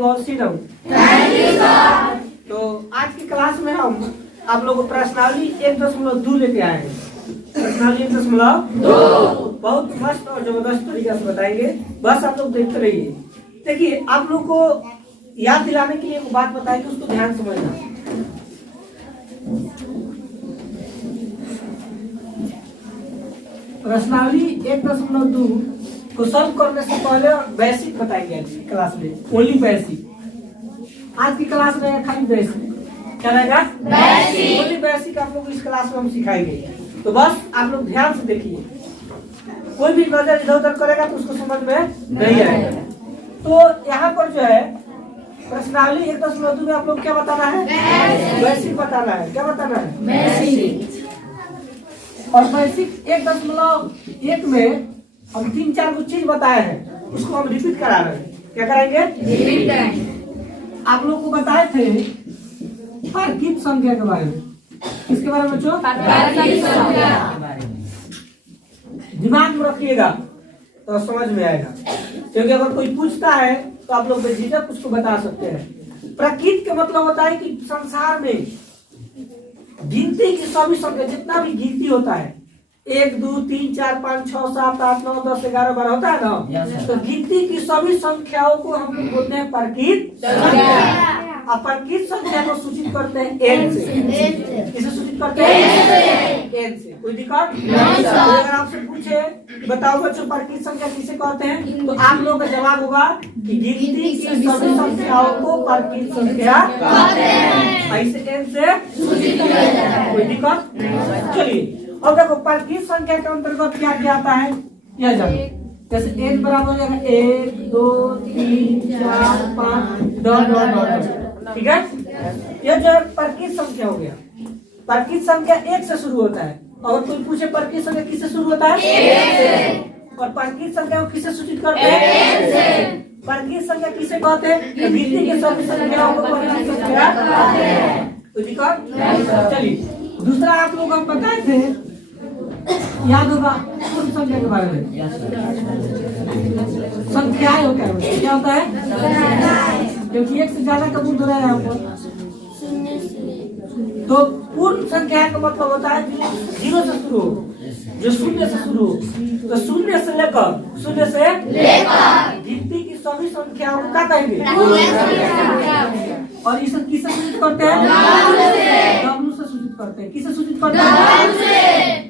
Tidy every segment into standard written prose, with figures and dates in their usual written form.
God sit down. तो आज की क्लास में हम आप लोगों को प्रश्नावली 1.2 लेके आए हैं। प्रश्नावली 1.2 बहुत मस्त और जबरदस्त तरीके से बताएंगे, बस आप लोग देखते रहिए। देखिए, आप लोग को याद दिलाने के लिए एक बात बताएंगे, उसको ध्यान समझना। प्रश्नावली 1.2 को सॉल्व करने से पहले बेसिक बताएंगे आज की क्लास में, ओनली बेसिक। आज की क्लास में खाली बेसिक क्या रहेगा, ओनली बेसिक आप लोग इस क्लास में हम सिखाएंगे। तो बस आप लोग ध्यान से देखिए, कोई भी नजर इधर उधर करेगा तो उसको समझ में नहीं आएगा। तो यहाँ पर जो है प्रश्नावली 1.2 में आप लोग क्या बताना है, बेसिक बताना है। क्या बताना है, बेसिक। और बेसिक 1.1 में हम 3-4 कुछ चीज बताए हैं, उसको हम रिपीट करा रहे हैं। क्या कराएंगे, रिपीट कराएंगे। आप लोग को बताए थे तार्किक संख्या के बारे में। किसके बारे में बच्चों, तार्किक संख्या के बारे में। दिमाग में रखिएगा तो समझ में आएगा, क्योंकि अगर कोई पूछता है तो आप लोग बेझिझक उसको बता सकते हैं। प्रकृति का मतलब होता है कि संसार में गिनती की सभी संख्या, जितना भी गिनती होता है 1 2 3 4 5 6 7 8 9 10 11 12 होता है ना, तो गिनती की सभी संख्याओं को हम लोग बोलते हैं प्रकृत संख्या। और प्रकृत संख्या को सूचित करते हैं n से। किसे सूचित करते हैं, n से। कोई दिक्कत नहीं। अगर आपसे पूछे बताओ बच्चों प्रकृत संख्या किसे कहते हैं, तो आप लोगों का जवाब होगा कि गिनती की सभी संख्याओं को प्रकृत संख्या कहते हैं। ऐसे n से सूचित किया जाता है। कोई दिक्कत, चलिए और देखो प्रकृत संख्या के अंतर्गत क्या क्या आता है यह जानो। जैसे n बराबर हो जाएगा 1 2 3 4 5 डॉट। ठीक है, यह जो प्रकृत संख्या हो गया। प्रकृत संख्या 1 से शुरू होता है। और कोई पूछे प्रकृत संख्या किससे शुरू होता है, 1 से। और प्रकृत संख्या को किससे सूचित करते हैं, n से। प्रकृत संख्या किसे कहते हैं, गिनती के सभी संख्याओं को प्रकृत संख्या कहते हैं। तो दिक्कत, चलिए दूसरा आप लोग हम बताए थे, याद होगा पूर्ण संख्या के बारे में। संख्याएं होता है, क्या होता है, क्योंकि 1 से ज्यादा का मूल रहा है यहाँ पर। तो पूर्ण संख्या का मतलब होता है 0 से शुरू हो, जो 0 से शुरू हो। तो 0 से लेकर गिनती की सभी संख्याओं को क्या कहेंगे, और इसे किसे सूचित करते हैं, W से सूचित करते हैं। किसे सूचित करते हैं,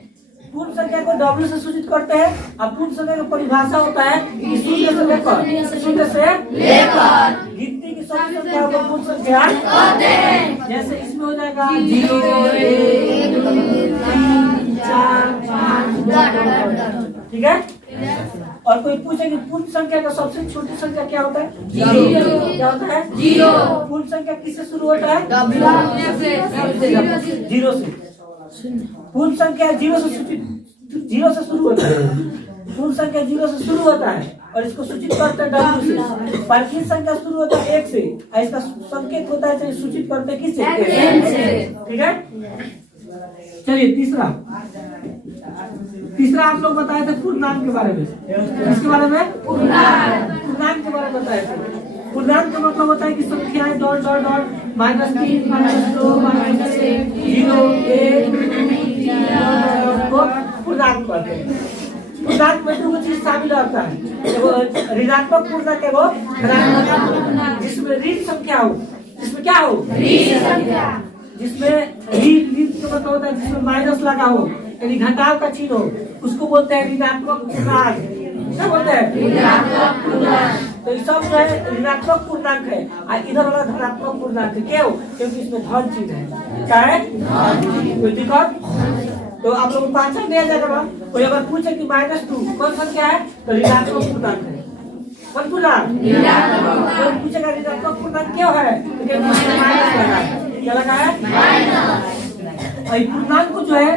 पूर्ण संख्या को W से सूचित करते हैं। अब पूर्ण संख्या की परिभाषा होता है कि 0 से लेकर गिनती की सभी संख्याओं को पूर्ण संख्या कहते हैं। जैसे इसमें हो जाएगा 0 1 2 3 4 5। ठीक है, और कोई पूछे कि पूर्ण संख्या का सबसे छोटी संख्या क्या होता है, 0। क्या होता है, 0। पूर्ण संख्या किससे शुरू होता है, 0 से। पूर्ण संख्या 0 से शुरू होता है। पूर्ण संख्या 0 से शुरू होता है और इसको सूचित करते हैं W से। प्रकृत संख्या शुरू होता है 1 से, और इसका संकेत होता है सूचित करते हैं किससे, n से। ठीक है, चलिए तीसरा आप लोग बताए थे पूर्णांक के बारे में। इसके बारे में पूर्णांक के बारे में बताए थे। पूर्णांक का मतलब होता है कि संख्याएं डॉट डॉट डॉट -3 -2 -1 0 1 को पूर्णांक कहते हैं। पूर्णांक में 2 चीज शामिल होता है, वो ऋणात्मक पूर्णांक है, वो धनात्मक, जिसमें ऋण संख्या हो, जिसमें क्या हो, ऋण संख्या, जिसमें ऋण का मतलब होता है जिसमें माइनस लगा हो, यानी घटाव का चिन्ह हो, उसको बोलते हैं ऋणात्मक पूर्णांक। क्या बोलते हैं, ऋणात्मक पूर्णांक। तो ये सब जो है ऋणात्मक पूर्णांक है, और इधर वाला धनात्मक पूर्णांक है। क्यों, क्योंकि इसमें धन चिन्ह है। क्या है, कोई दिक्कत। तो आप लोगों को पहचान दिया जाएगा ना। कोई अगर पूछे कि -2 कौन संख्या है, तो ऋणात्मक पूर्णांक है। कौन पूर्णांक, कोई पूछेगा ऋणात्मक पूर्णांक क्यों है, क्योंकि माइनस लगा है। क्या लगा है, माइनस। और पूर्णांक को जो है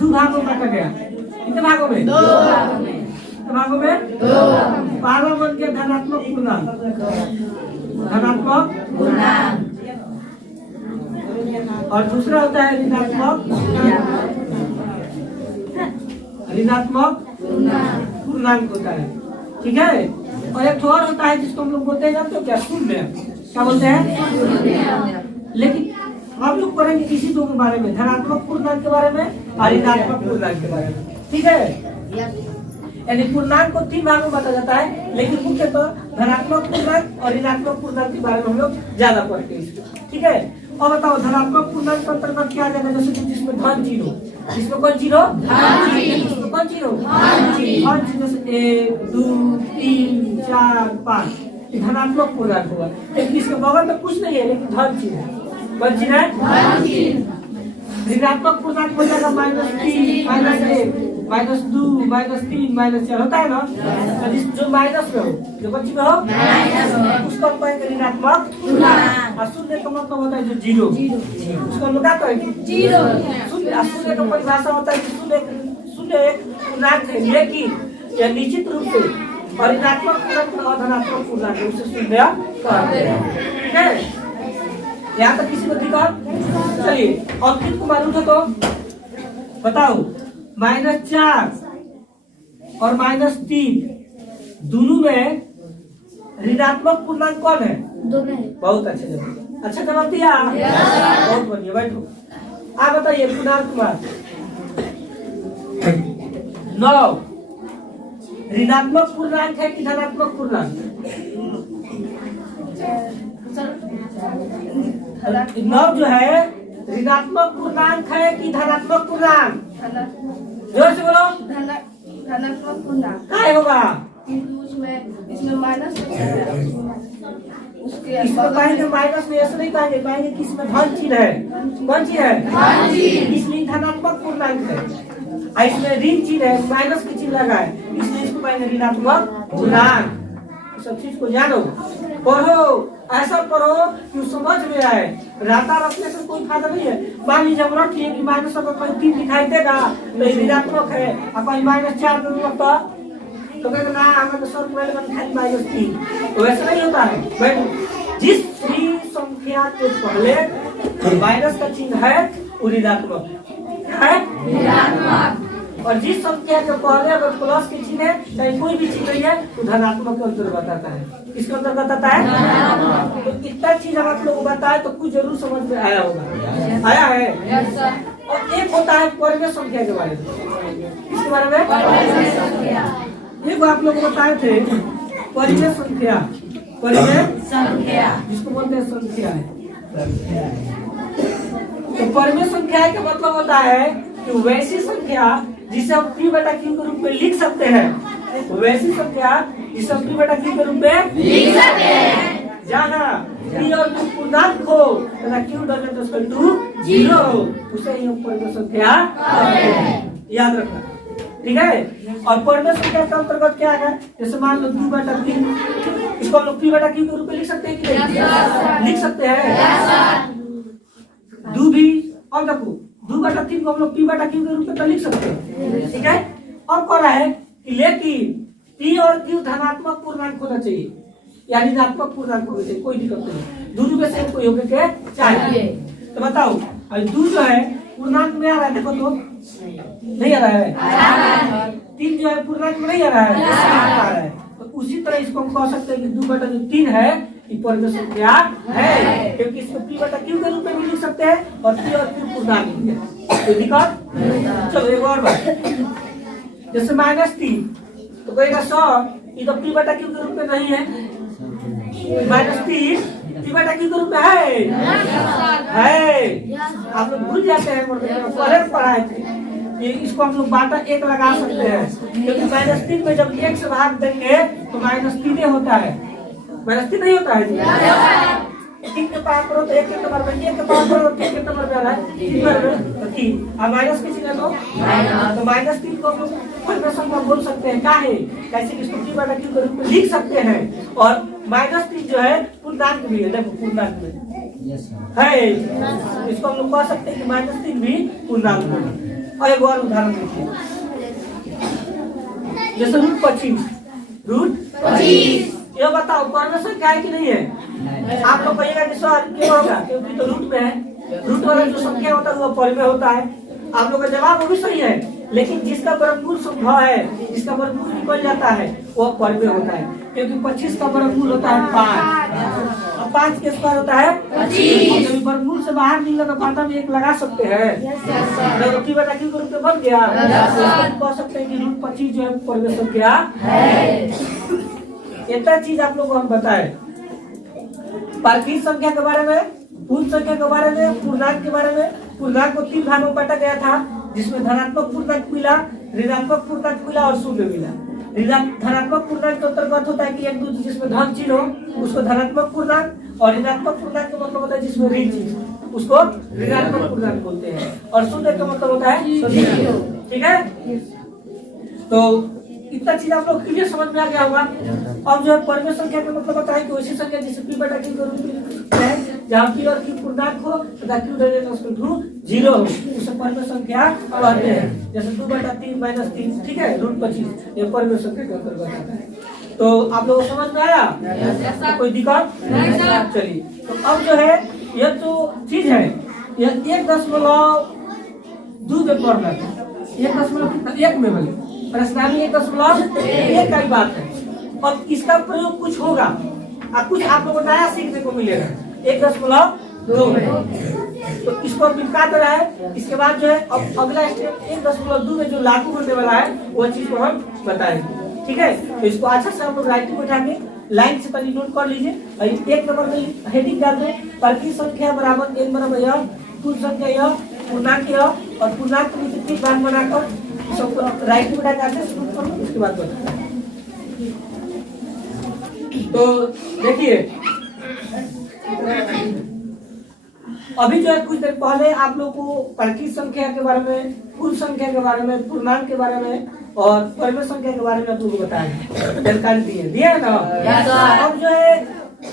2 भागों में बांटा गया। कितने भागों में, 2 भागों में। भागों में 2। पहला बन गया धनात्मक पूर्णांक, धनात्मक पूर्णांक, और दूसरा होता है ऋणात्मक पूर्णांक होता है। ठीक है, और एक और होता है जिसको हम लोग बोलते हैं जानते हो क्या, शून्य। क्या बोलते हैं? लेकिन हम लोग पढ़ेंगे इसी दो के बारे में, धनात्मक पूर्णांक के बारे में और ऋणात्मक पूर्णांक के बारे में। ठीक है, यानी पूर्णांक को 3 भाग में बांटा जाता है, लेकिन मुख्यतः धनात्मक पूर्णांक और ऋणात्मक पूर्णांक के बारे में हम लोग ज्यादा पढ़ते हैं। ठीक है, और बताओ धनात्मक पूर्णांक के अंतर्गत क्या आ जाएगा? जैसे जिसमें धन 0, जिसमें कौन 0? जिसमें कौन 0? धन 0 से 1 2 3 4 5 धनात्मक पूर्णांक होगा। लेकिन इसके बगल में कुछ नहीं है, लेकिन धन चिन्ह है। कौन चिन्ह है? ऋणात्मक पूर्णांक हो जाएगा -3 -1 -2 -3 -4 होता है ना। तो जो माइनस में हो, जो कौन में हो, उसको हम कहेंगे ऋणात्मक पूर्णांक। और शून्य का मतलब होता है जो 0, उसको हम क्या कहेंगे? 0। शून्य का परिभाषा होता है कि शून्य एक पूर्णांक है, लेकिन यह निश्चित रूप से और ऋणात्मक पूर्णांक और धनात्मक पूर्णांक उसे शून्य कहते हैं। ठीक है, यहाँ तक किसी को दिखा? चलिए अंकित को मालूम है तो बताओ, -4 और -3 दोनों में ऋणात्मक पूर्णांक कौन है? दोनों है। बहुत अच्छे जवाब, अच्छा जवाब दिया, बहुत बढ़िया। बैठो, आप बताइए कुणाल कुमार। 9 ऋणात्मक पूर्णांक है कि धनात्मक पूर्णांक? 9 जो है ऋणात्मक पूर्णांक है कि धनात्मक पूर्णांक? जोर से बोलो। धनात्मक पूर्णांक। क्या होगा? इसमें माइनस इसमें पाएंगे माइनस में, ऐसे नहीं पाएंगे, पाएंगे कि इसमें धन चिन्ह है। कौन चीज है? इसलिए धनात्मक पूर्णांक है। और इसमें ऋण चिन्ह है, माइनस की चिन्ह लगा है, इसलिए इसको पाएंगे ऋणात्मक पूर्णांक। सब चीज को जानो, पढ़ो, ऐसा पढ़ो कि समझ में आए। राता रखने से कोई फायदा नहीं है। मान लीजिए हम रख लिए कि माइनस अगर कोई 3 दिखाई देगा तो ऋणात्मक है, और कोई -4 दूंगा तो कहते ना हमें तो सर पहले खाली -3, तो वैसा नहीं होता है। भाई जिस भी संख्या के पहले माइनस का चिन्ह है वो ऋणात्मक है, और जिस संख्या के पहले अगर प्लस के चिन्ह है, चाहे कोई भी चिन्ह नहीं है, तो धनात्मक के अंतर्गत आता है। किसके अंतर्गत आता है? तो इतना चीज हम आप लोगों को बताए तो कुछ जरूर समझ में आया होगा। आया है? और एक होता है परिमेय संख्या के बारे में। किसके बारे में? एक आप लोग बताए थे परिमेय संख्या। परिमेय संख्या जिसको बोलते हैं संख्या है। तो परिमेय संख्या का मतलब होता है कि वैसी संख्या जिसे हम P बटा Q के रूप में लिख सकते हैं, वैसी संख्या जिसे हम P बटा Q के रूप में लिख सकते हैं। जहाँ P और Q पूर्णांक हो तथा Q डजंट इक्वल टू 0 हो, उसे ही हम परिमेय संख्या कहते हैं। याद रखना, ठीक है। और परिमेय संख्या के अंतर्गत क्या है? जैसे मान लो 2 बटा 3, इसको हम लोग P बटा Q के रूप में लिख सकते हैं कि नहीं? लिख सकते हैं। 2 भी, और देखो 2 बटा 3 को हम लोग P बटा Q के रूप में तो लिख सकते हैं, ठीक है। अब कह रहा है कि लेकिन P और Q धनात्मक पूर्णांक होना चाहिए, यानी ऋणात्मक पूर्णांक होना चाहिए, कोई दिक्कत नहीं, दोनों में से कोई होके के चाहिए। तो बताओ, और 2 जो है पूर्णांक में आ रहा है, देखो तो नहीं आ रहा है। 3 जो है पूर्णांक में नहीं आ रहा है, आ रहा है। तो उसी तरह इसको हम कह सकते हैं कि 2 बटा 3 है परिमेय संख्या है, क्योंकि इसको P बटा Q के रूप में भी लिख सकते हैं और P और Q पूर्णांक भी है। तो दिक्कत? चलो एक और बात, जैसे -3 तो कहेगा सर ये तो P बटा Q के रूप में नहीं है। -3 P बटा Q के रूप में है। आप लोग भूल जाते हैं, पहले पढ़ाए थे। ये इसको हम लोग बाटा 1 लगा सकते हैं, क्योंकि -3 में जब 1 से भाग देंगे तो -3 होता है, -3 नहीं होता है। 3 के पावर करो तो 1 के नंबर में, 1 के पावर करो तो 3 के नंबर में आ रहा है, 3 में तो 3, और माइनस के चिन्ह तो -3 को हम लोग परिमेय संख्या बोल सकते हैं। क्या है? कैसे कि इसको P बटा Q के रूप में लिख सकते हैं, और -3 जो है पूर्णांक भी है, देखो पूर्णांक में है, इसको हम लोग कह सकते हैं कि -3 भी पूर्णांक है। और एक और उदाहरण देखिए, जैसे √25, ये बताओ परिमेय संख्या है कि नहीं है? आप लोग कहिएगा कि सर क्यों होगा? क्योंकि तो रूट में है, रूट वाला जो संख्या होता है वो परिमेय होता है। आप लोग का जवाब वो भी सही है, लेकिन जिसका वर्गमूल संभव है, जिसका वर्गमूल निकल जाता है वो परिमेय होता है, क्योंकि 25 का वर्गमूल होता है 5 और 5 के स्क्वायर होता है 25। जब वर्गमूल से बाहर निकला तो पाता में 1 लगा सकते हैं। रोटी बटा क्यू के रूप में बन गया, कह सकते हैं कि रूट 25 जो है परिमेय संख्या है। इतना चीज आप लोगों को हम बताए पार्थिव संख्या के बारे में, पूर्ण संख्या के बारे में, पूर्णांक के बारे में। पूर्णांक को 3 भागों में बांटा गया था, जिसमें धनात्मक पूर्णांक मिला, ऋणात्मक पूर्णांक मिला और शून्य मिला। धनात्मक पूर्णांक के अंतर्गत होता है कि एक दूसरे जिसमें धन चिन्ह हो उसको धनात्मक पूर्णांक, और ऋणात्मक पूर्णांक का मतलब होता है जिसमें ऋण चिन्ह उसको ऋणात्मक पूर्णांक बोलते हैं, और शून्य का मतलब होता है शून्य। ठीक है, तो इतना चीज आप लोग क्लियर समझ में आ गया होगा। अब जो है परिमेय संख्या का मतलब होता है कि वैसी संख्या जिसे p बटा q के रूप में है, जहाँ p और q पूर्णांक हो तथा q = 0 हो, उसे परिमेय संख्या कहते हैं। जैसे 2 बटा 3 - 3, ठीक है, रूट 25 ये परिमेय संख्या के अंतर्गत आता है। तो आप लोगों को समझ में आया? तो कोई दिक्कत नहीं? चलिए, तो अब जो है यह जो चीज है यह 1.2 में पढ़ना है, 1.1 में बने प्रश्नावली 1.1 का ही बात है, और इसका प्रयोग कुछ होगा और कुछ आप लोगों को नया सीखने को मिलेगा 1.2 में। तो इसको मिलका तो रहा है। इसके बाद जो है अब अगला स्टेप 1.2 में जो लागू होने वाला है वो चीज को हम बताएंगे। ठीक है, तो इसको अच्छा से हम लोग राइटिंग उठाएंगे, लाइन से पहले नोट कर लीजिए। और 1 नंबर में हेडिंग डाल दो, परिमेय संख्या बराबर n बराबर यह, पूर्ण संख्या यह, पूर्णांक यह, और पूर्णांक में से 3 भाग बनाकर सबको राइटिंग उठा के शुरू करो, उसके बाद बताओ। तो देखिए अभी जो है कुछ देर पहले आप लोग को परिमेय संख्या के बारे में, पूर्ण संख्या के बारे में, पूर्णांक के बारे में और परिमेय संख्या के बारे में आप लोग को बताया, जानकारी दिए ना। अब जो है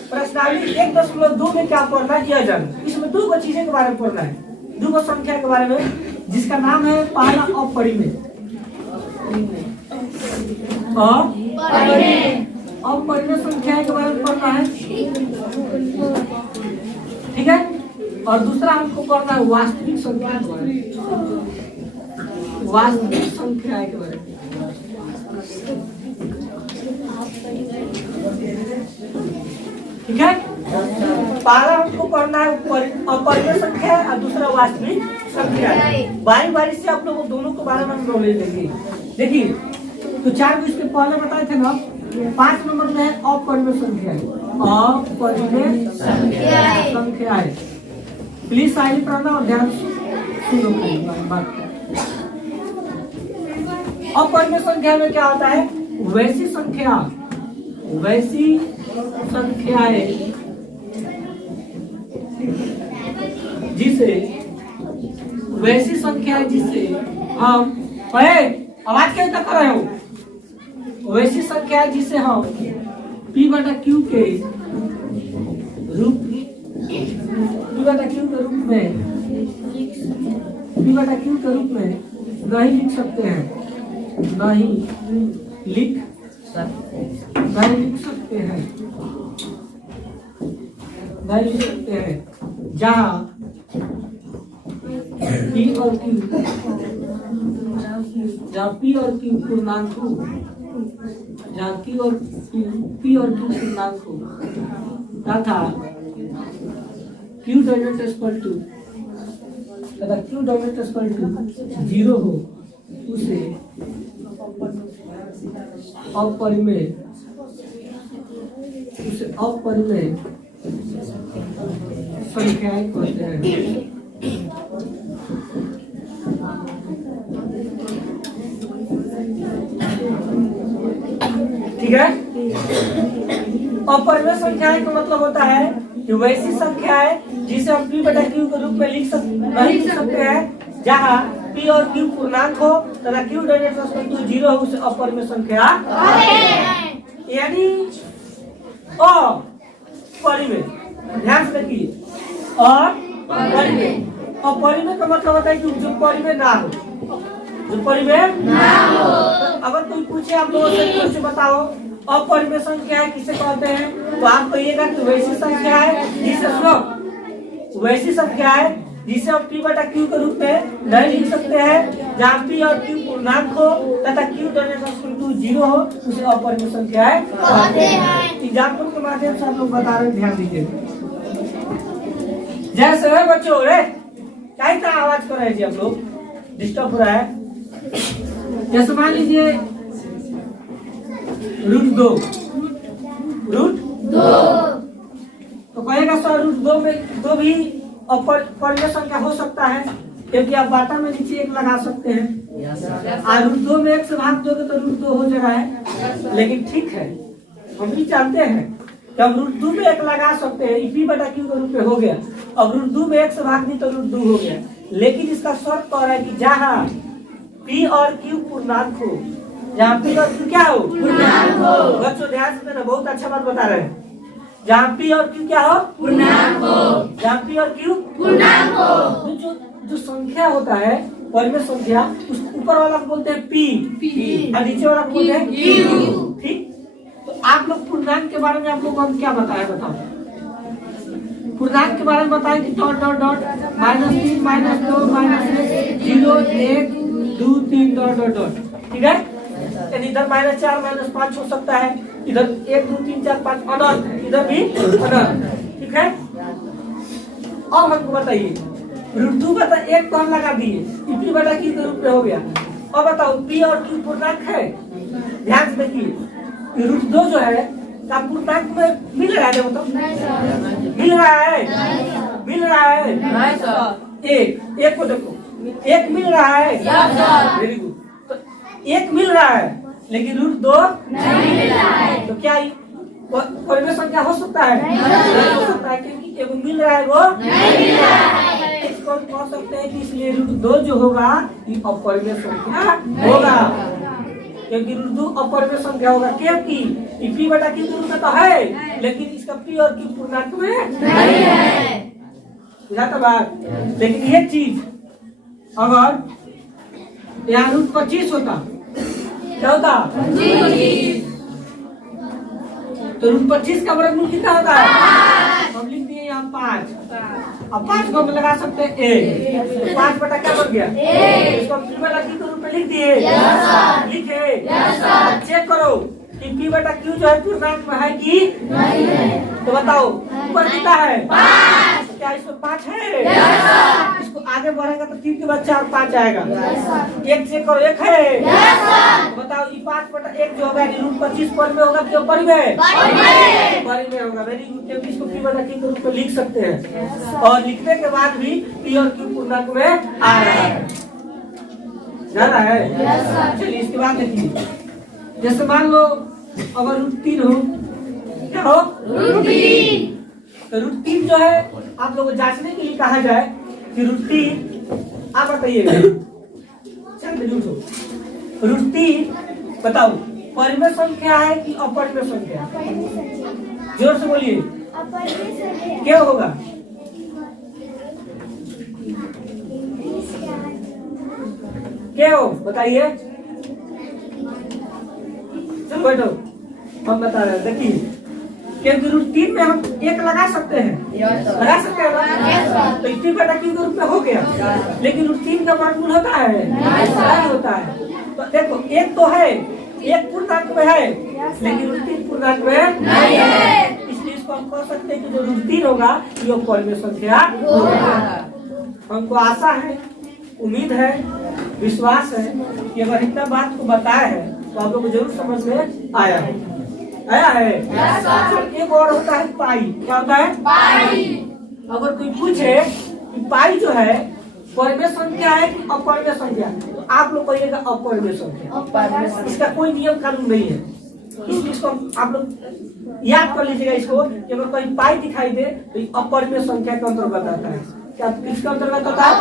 प्रश्नावली 1.2 में क्या पढ़ना है यह जानो। इसमें 2 चीजें के बारे में पढ़ना है, 2 संख्या के बारे में, जिसका नाम है पहला अपरिमेय। अपरिमेय संख्या के बारे में पढ़ना है, ठीक है। और दूसरा हमको पढ़ना है वास्तविक संख्या के बारे में, वास्तविक संख्या के बारे में। ठीक है, पहला हमको पढ़ना है अपरिमेय संख्या और दूसरा वास्तविक संख्या। बारी बारी से आप लोगों दोनों के बारे में नॉलेज देंगे। देखिए तो 4 को इसके पहले बताए थे ना, 5 नंबर में है अपरिमेय संख्या, अपरिमेय संख्या है। प्लीज साइलेंट रहना और ध्यान सुनो बात। अपरिमेय संख्या में क्या होता है? वैसी संख्या, वैसी संख्याएं जिसे, वैसी संख्या जिसे हम, आवाज क्या तक कर रहे हो? वैसी संख्या जिसे हम p बटा q के रूप, p बटा q के रूप में, p बटा q के रूप में नहीं लिख सकते हैं, नहीं लिख सकते हैं, नहीं लिख सकते हैं, जहाँ p और q, जहाँ p और q पूर्णांक हो, जहाँ p और q पूर्णांक हो तथा q डॉट टू तथा q डॉट टू 0 हो, उसे अपरिमेय, उसे अपरिमेय संख्याएं कहते हैं। ठीक है, अपरिमेय संख्याएं का मतलब होता है कि वैसी संख्या है जिसे हम p बटा q के रूप में लिख सकते हैं, जहाँ p और q पूर्णांक हो तथा q डॉट 0 हो, उसे अपरिमेय संख्या, यानी अपरिमेय। ध्यान से देखिए, अपरिमेय। अपरिमेय का मतलब होता है कि जो परिमेय ना हो, जो परिमेय ना हो। अगर कोई पूछे आप लोगों से कुछ बताओ अपरिमेय संख्या है किसे कहते हैं, तो आप कहिएगा कि वैसी संख्या है जिसे, वैसी संख्या है जिसे हम पी बटा क्यू के रूप में नहीं लिख सकते हैं। जहाँ पी और क्यू पूर्णांक हो तथा क्यू टू 0 हो उसे अपरिमेय संख्याएं कहते हैं। एग्जाम्पल के माध्यम से आप लोग बता रहे हैं, ध्यान दीजिए। जैसे है बच्चों, रे क्या इतना आवाज कर रहे हैं जी, आप लोग डिस्टर्ब हो रहा है। जैसे मान लीजिए √2 तो कहेगा सर √2 में 2 भी अपरिमेय संख्या हो सकता है, क्योंकि आप बाटा में नीचे 1 लगा सकते हैं। और √2 में 1 से भाग दोगे तो √2 हो जाएगा है। लेकिन ठीक है, हम भी जानते हैं कि हम √2 में 1 लगा सकते हैं, पी बटा क्यू के रूप में हो गया। अब √2 में 1 से भाग दी तो √2 हो गया। लेकिन इसका शर्त तो है कि जहाँ पी और क्यू पूर्णांक हो, जहाँ पी और क्यू क्या हो, पूर्णांक हो। बच्चों ध्यान से देना, बहुत अच्छा बात बता रहे हैं। जहाँ पी और क्यू क्या हो, पूर्णांक हो। जहाँ पी और क्यू पूर्णांक हो। जो संख्या होता है परिमेय संख्या, उस ऊपर वाला को बोलते हैं पी और नीचे वाला को बोलते हैं क्यू। ठीक, तो आप लोग पूर्णांक के बारे में आप लोग हम क्या बताए, बताओ। पूर्णांक के बारे में बताएं कि dot dot dot -3 -2 -1 0 1 2 3 dot dot dot. ठीक है, इधर -4 -5 हो सकता है, इधर 1 2 3 4 5 अनंत, इधर भी अनंत। ठीक है, अब हमको बताइए √2 बटा 1 तो हम लगा दिए, पी बटा क्यू के रूप में हो गया। अब बताओ पी और क्यू पूर्णांक है। ध्यान से देखिए, √2 जो है का पूर्णांक में मिल रहा है, मतलब मिल रहा है, मिल रहा है। एक को देखो, 1 मिल रहा है, वेरी गुड। तो 1 मिल रहा है लेकिन √2 नहीं मिल रहा है, तो क्या परिमेय संख्या हो सकता है? नहीं हो सकता है, क्योंकि एगो मिल रहा है वो नहीं मिल रहा है। इसको हम कह सकते हैं कि इसलिए √2 जो होगा ये अपरिमेय संख्या होगा, क्योंकि √2 अपरिमेय संख्या होगा। क्योंकि पी बटा क्यू के रूप में तो है, लेकिन इसका पी और क्यू पूर्णांक में नहीं है। बुझाता बात? लेकिन ये चीज अगर यहाँ √25 होता, क्या होता? तो √25 का वर्गमूल कितना होता है? हम लिख दिए यहाँ 5। अब 5 को हम लगा सकते हैं 1, तो 5 बटा क्या बन गया? इसको पी बटा क्यू के रूप में लिख दिए, लिखे। चेक करो कि पी बटा क्यू जो है पूर्णांक में है कि नहीं है। तो बताओ ऊपर कितना है? 5। क्या इसमें 5 है? इसको आगे बढ़ेगा तो 3 के बाद 4 5 आएगा। 1 चेक करो, 1 है। तो बताओ ये 5 बटा 1 जो होगा √25 पर में होगा क्यों परिमेय? परिमेय होगा। वेरी गुड, क्योंकि इसको पी बटा क्यू के रूप में लिख सकते हैं और लिखने के बाद भी पी और क्यू पूर्णांक में आ रहा है, जा रहा है। चलिए इसके बाद देखिए, जैसे मान लो अगर √3 हो, क्या हो? √3। तो √3 जो है आप लोगों को जांचने के लिए कहा जाए कि √3 आप बताइएगा, √3 बताओ परिमेय संख्या है कि अपरिमेय संख्या? जोर से बोलिए, क्या होगा? क्या हो बताइए, चलो बैठो, हम बता रहे हैं। देखिए, क्योंकि √3 में हम 1 लगा सकते हैं, लगा सकते हैं ना? तो पी बटा क्यू के रूप में हो गया, लेकिन √3 का वर्गमूल होता है? नहीं होता है। तो देखो 1 तो है, 1 पूर्णांक में है, लेकिन √3 पूर्णांक में नहीं है। इसलिए इसको हम कह सकते हैं कि जो √3 होगा ये परिमेय संख्या होगा। हमको आशा है, उम्मीद है, विश्वास है कि अगर इतना बात को बताया है तो आप लोग को जरूर समझ में आया है। आया है? एक और होता है पाई। क्या होता है? पाई। अगर कोई पूछे कि पाई जो है परिमेय संख्या है कि अपरिमेय संख्या, तो आप लोग कहिएगा अपरिमेय संख्या। इसका कोई नियम कानून नहीं है, इसलिए इसको आप लोग याद कर लीजिएगा इसको कि अगर कहीं पाई दिखाई दे तो ये अपरिमेय संख्या के अंतर्गत आता है। क्या किसका अंतर्गत होता है?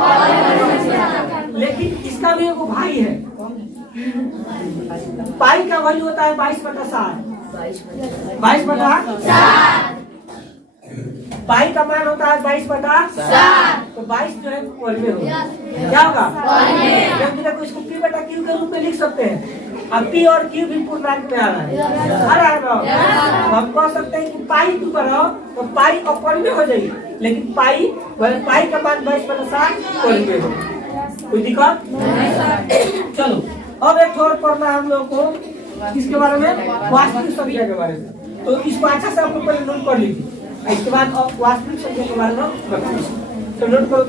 लेकिन इसका भी एक भाई है। पाई का वैल्यू होता है 22/7। 22/7 पाई का मान होता है 22/7। तो 22 जो है परिमेय होगा। क्या होगा? क्योंकि देखो इसको पी बटा क्यू के रूप में लिख सकते हैं। अब पी और क्यू भी पूर्णांक में आ रहा है, ना? हम कह सकते हैं कि पाई टू करो तो पाई अपर में हो जाएगी, लेकिन पाई का मान 22/7 और में हो। कोई दिक्कत? चलो अब एक और पढ़ना है हम लोग को किसके बारे में? वास्तविक संख्या के बारे में। तो इसको अच्छा से आप लोग पहले नोट कर लीजिए, इसके बाद अब वास्तविक संख्या के बारे में बताइए। तो नोट करो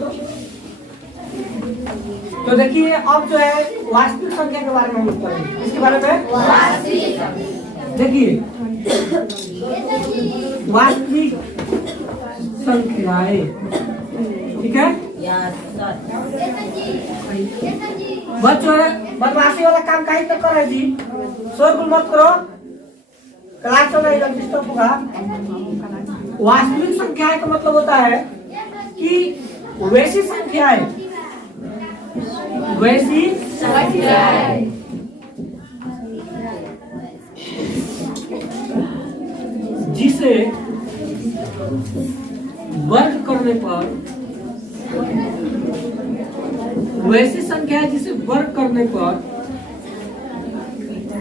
तो देखिए अब जो है वास्तविक संख्या के बारे में हम लोग पढ़ेंगे। किसके बारे में? देखिए वास्तविक संख्याएं, ठीक है? बच्चों बदमाशी वाला काम कहीं तक करे जी, शोरगुल मत करो, क्लास चल रही है, डिस्टर्ब होगा। वास्तविक संख्याएं का मतलब होता है कि वैसी संख्याएं जिसे वर्ग करने पर, वैसी संख्या है जिसे वर्ग करने पर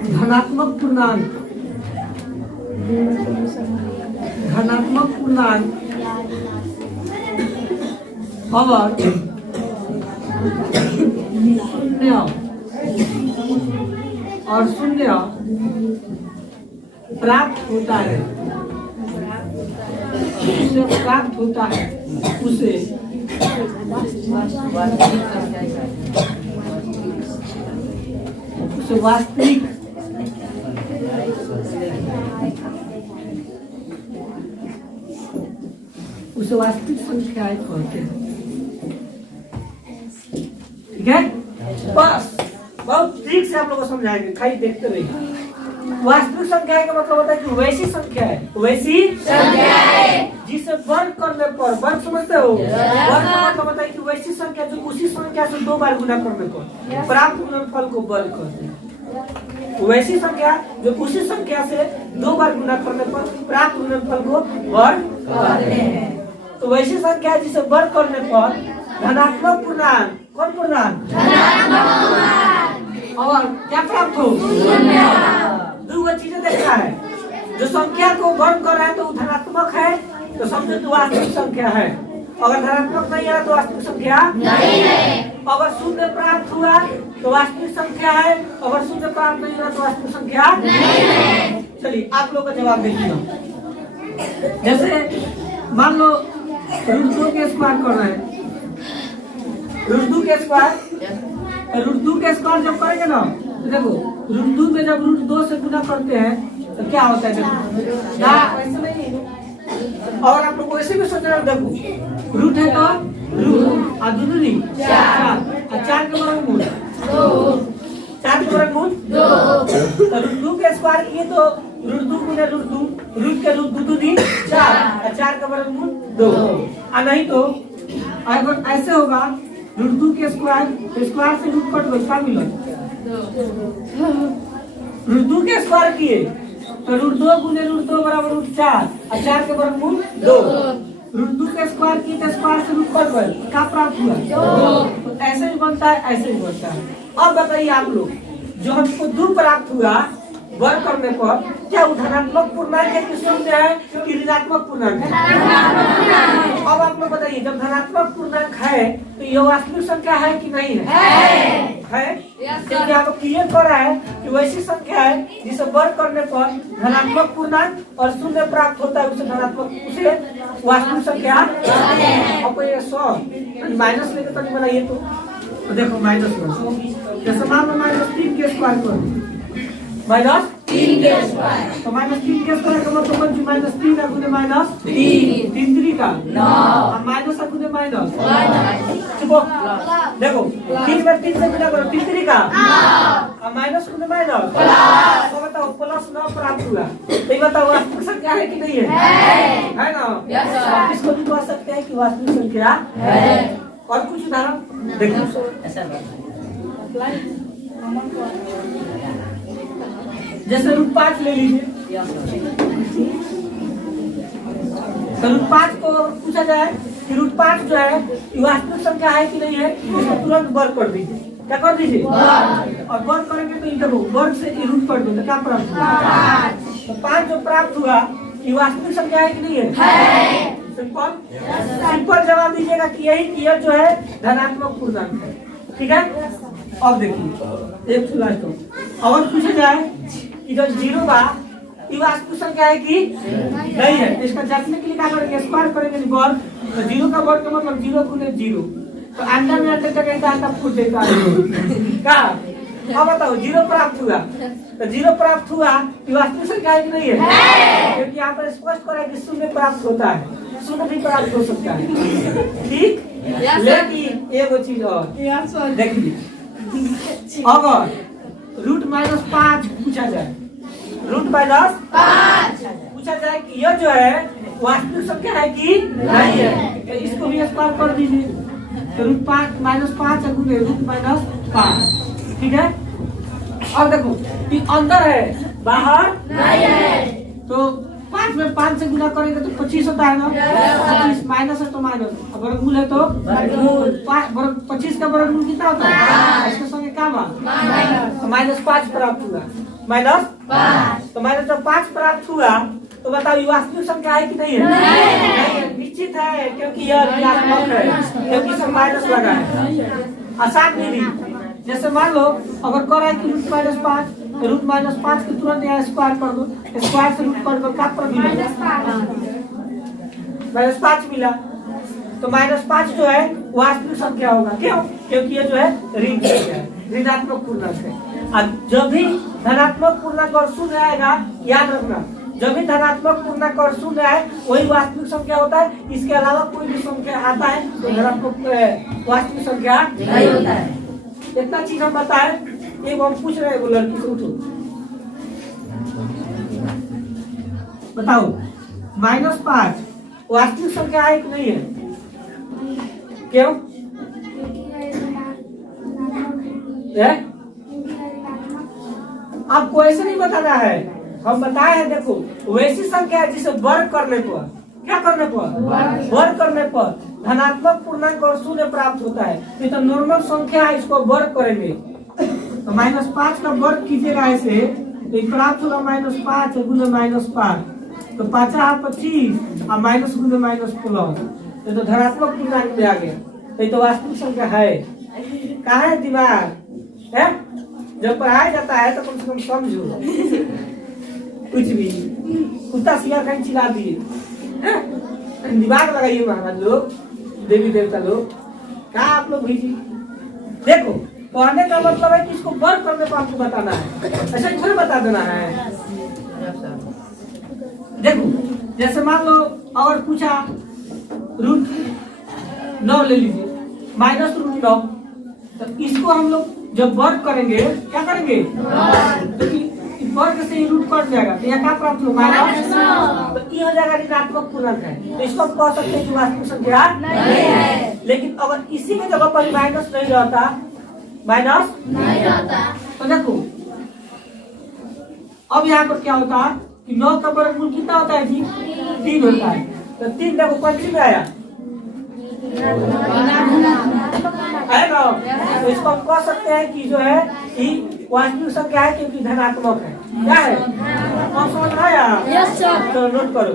धनात्मक पूर्णांक और शून्य प्राप्त होता है, उसे वास्तविक संख्याएं कहते हैं। ठीक है, बस बहुत ठीक से आप लोगों को समझाएंगे, खाली देखते रहिए। वास्तविक संख्या का मतलब होता है कि वैसी संख्या है जिसे वर्ग करने पर, वर्ग समझते हो? वर्ग का मतलब होता है कि वैसी संख्या जो उसी संख्या से 2 बार गुना करने पर प्राप्त गुणनफल को वर्ग कहते हैं। वैसी संख्या जो उसी संख्या से 2 बार गुना करने पर प्राप्त गुणनफल को वर्ग कहते हैं। तो वैसी संख्या जिसे वर्ग करने पर धनात्मक पूर्णांक, कौन पूर्णांक? और क्या प्राप्त हो? दो चीजें देखना है, जो संख्या को वर्ग कर रहा है तो धनात्मक है तो समझो तो वास्तविक संख्या है, अगर धनात्मक नहीं है तो वास्तविक संख्या नहीं है। अगर शून्य प्राप्त हुआ तो वास्तविक संख्या है, अगर शून्य प्राप्त नहीं हुआ तो वास्तविक संख्या नहीं है। चलिए आप लोग का जवाब देखिए। जैसे मान लो √2 के स्क्वायर कर रहे हैं, √2 के स्क्वायर जब करेंगे ना तो देखो √2 में जब √2 से गुना करते हैं तो क्या होता है? और आप लोग वैसे भी सोच रहे हो, देखो रूट है तो रूट और दूनी 4 के वर्गमूल 4 के वर्गमूल 2। √2 के स्क्वायर किए तो √2 गुने √2, रूट के रूट दूनी 4 और 4 का वर्गमूल 2। और नहीं तो अगर ऐसे होगा √2 के स्क्वायर से रूट कट गया, क्या मिला? √2 के स्क्वायर किए तो √2 गुने √2 बराबर √4 और 4 के वर्गमूल 2। √2 के स्क्वायर किए तो स्क्वायर से रूट कट गया, क्या प्राप्त हुआ? 2। तो ऐसे भी बनता है, ऐसे भी बनता है। अब बताइए आप लोग, जो हमको 2 प्राप्त हुआ वर्ग करने पर, क्या वो धनात्मक पूर्णांक है कि शून्य है कि ऋणात्मक पूर्णांक है? अब आप लोग बताइए, जब धनात्मक पूर्णांक है तो यह वास्तविक संख्या है कि नहीं है? क्योंकि आप क्लियर कर रहा है कि वैसी संख्या है जिसे वर्ग करने पर धनात्मक पूर्णांक और शून्य प्राप्त होता है, उसे वास्तविक संख्या। आपको ये 100 माइनस लेके तो नहीं बनाइए तो देखो -1 जैसे मान लो -3 के स्क्वायर कर -3 के स्क्वायर, तो -3 के स्क्वायर का मतलब -3 गुने -3 3 का 9 माइनस गुने माइनस। देखो 3 में 3 से गुना करो 3 का माइनस गुने माइनस, तो बताओ +9 प्राप्त हुआ। तो ये बताओ वास्तविक संख्या है कि नहीं है ना? इसको भी कह सकते हैं कि वास्तविक संख्या है। और कुछ उदाहरण देखो, जैसे √5 ले लीजिए, तो √5 को पूछा जाए कि √5 जो है वास्तविक संख्या है कि नहीं है, इसको तुरंत वर्ग कर दीजिए। क्या कर दीजिए? और वर्ग करेंगे तो देखो वर्ग से रूट कर दो तो क्या प्राप्त होगा? तो 5 प्राप्त हुआ ये वास्तविक संख्या है कि नहीं है? सिंपल सिंपल जवाब दीजिएगा कि यह जो है धनात्मक पूर्णांक है। ठीक है, अब देखिए एक लास्ट और पूछा जाए कि जो 0 बा ये वास्तविक संख्या है कि नहीं है? इसका जांचने के लिए क्या करेंगे? स्क्वायर करेंगे वर्ग। तो 0 का वर्ग का मतलब 0 गुने 0, तो अंदर में आते तक एक आता फुट देता है क्या? अब बताओ 0 प्राप्त हुआ, तो 0 प्राप्त हुआ ये वास्तविक संख्या है कि नहीं है? क्योंकि यहाँ पर स्पष्ट करा कि शून्य प्राप्त होता है, शून्य भी प्राप्त हो सकता है। ठीक, लेकिन एक चीज और देखिए, अगर रूट माइनस 5 पूछा जाए, रूट माइनस 5 पूछा जाए कि यह जो है वास्तविक संख्या है कि नहीं है, तो इसको भी स्क्वायर कर दीजिए। तो रूट 5 माइनस 5 गुने रूट माइनस 5। ठीक है, अब देखो कि अंदर है बाहर नहीं है, तो 5 में 5 से गुना करेंगे तो 25 होता है ना, 25 माइनस है तो माइनस, वर्गमूल है तो वर्गमूल। 25 का वर्गमूल कितना होता है? इसके संगे क्या बात? माइनस 5 प्राप्त हुआ, माइनस 5। तो माइनस जब 5 प्राप्त हुआ तो बताओ ये वास्तविक संख्या है कि नहीं है? नहीं, निश्चित है, क्योंकि यह ऋणात्मक है, क्योंकि इसमें माइनस लगा है। आसान विधि, जैसे मान लो अगर कर रहा है कि रूट माइनस 5, तो रूट माइनस 5 के तुरंत यहाँ स्क्वायर कर दो, स्क्वायर से रूट कर दो, क्या पर माइनस 5 मिला। तो माइनस 5 जो है वास्तविक संख्या होगा। क्यों? क्योंकि ये जो है ऋण संख्या है, ऋणात्मक पूर्णांक है। और जब भी धनात्मक पूर्णांक और शून्य आएगा, याद रखना, जब भी धनात्मक पूर्णांक और शून्य है वही वास्तविक संख्या होता है। इसके अलावा कोई भी संख्या आता है तो धनात्मक वास्तविक संख्या नहीं होता है। इतना चीज हम बताए। एक हम पूछ रहे हैं वो लड़की से, उठो बताओ माइनस 5 वास्तविक संख्या है कि नहीं है? क्यों? आपको ऐसे नहीं बताना है, हम बताए हैं। देखो वैसी संख्या है जिसे वर्ग करने पर, क्या करने पर? वर्ग करने पर धनात्मक पूर्णांक और शून्य प्राप्त होता है। ये तो नॉर्मल संख्या है, इसको वर्ग करेंगे तो माइनस 5 का वर्ग कीजिएगा ऐसे, तो प्राप्त होगा माइनस 5 गुने माइनस 5, तो 5 25 और माइनस गुने माइनस प्लस, ये तो धनात्मक पूर्णांक में आ गया। तो ये तो वास्तविक संख्या है। कहाँ है दिमाग है? जब पढ़ाया जाता है तो कम से कम समझो। कुछ भी कुत्ता सियार कहीं चिल्ला दिए, दिमाग लगाइए महाराज लोग, देवी देवता लोग, कहा आप लोग भेजी। देखो पढ़ने का मतलब है कि इसको वर्क करने पर आपको बताना है, ऐसा थोड़ी बता देना है। देखो जैसे मान लो अगर पूछा रूट 9 ले लीजिए, माइनस रूट 9, तो इसको हम लोग जब वर्क करेंगे क्या करेंगे? तो वर्ग से ही रूट कट जाएगा, तो यहाँ क्या प्राप्त होगा? तो ये हो जाएगा ऋणात्मक पूर्णांक है। तो इसको हम कह सकते हैं कि वास्तविक संख्या नहीं है। लेकिन अगर इसी के जगह पर माइनस नहीं रहता, माइनस नहीं रहता, तो देखो अब यहाँ पर क्या होता है कि 9 का वर्गमूल कितना होता है जी? 3 होता है। तो 3 देखो कौन में आया है ना, तो इसको हम कह सकते हैं कि जो है वास्तविक संख्या है क्योंकि धनात्मक है। क्या है? समझ में आया? तो नोट करो।